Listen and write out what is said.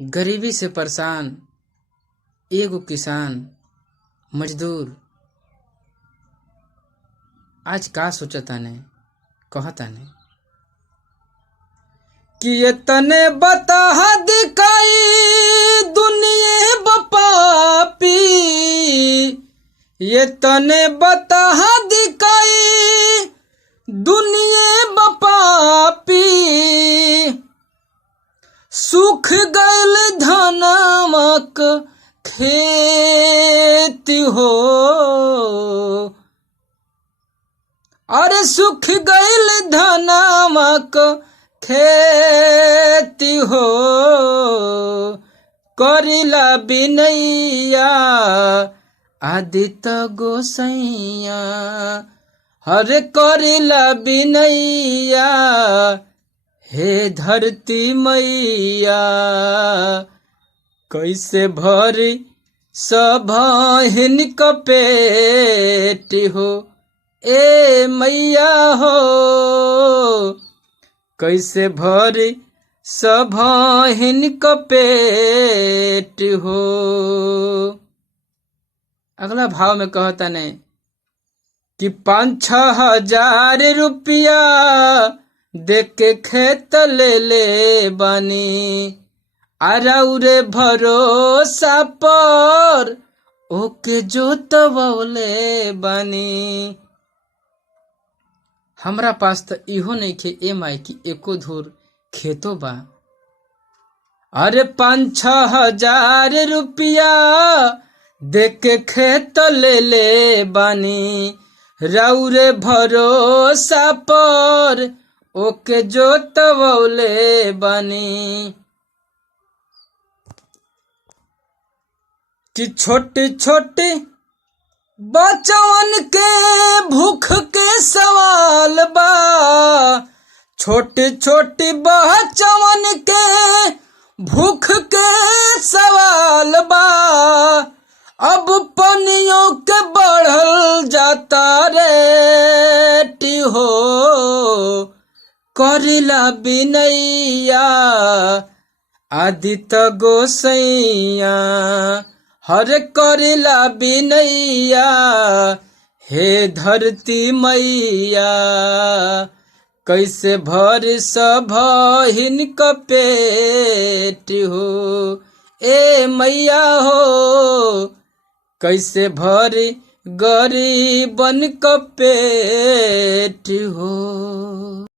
गरीबी से परेशान एगो किसान मजदूर आज का सोचताने कहताने कि ये तने बता दिखाई दुनिया बपापी, ये तने बता दिखाई दुनिया बपापी, सुख गैल धनमक खेती हो, अरे सुख गैल धनमक खेती हो, करिला बिनैया आदित्य गोसैया, हरे करिला बिनैया हे धरती मैया, कैसे भरी सभहिन क पेट हो, ए मैया हो, कैसे भरी सभहिन क पेट हो। अगला भाव में कहता ने कि 5-6 हजार रुपया देख के खेत ले बानी, आराउरे भरोसा पर ओके जोतवले बानी। हमरा पास तो इहो नहीं खे ए माई की एको धूर खेतो बा, अरे 5-6 हजार रुपया देख के खेत ले बानी, राउरे भरोसा पर ओके जोतवले बानी। कि छोटी छोटी बचवन के भूख के सवाल बा, छोटी छोटी बचवन के भूख के सवाल बा, अब पनियों के बढ़ल जाता रेटी हो, करिला बिनैया आदित्य गोसैया, हरे करिला बिनैया हे धरती मैया, कैसे भर सभहिन क पेट हो, ए मैया हो, कैसे भरी गरीबन क पेट हो।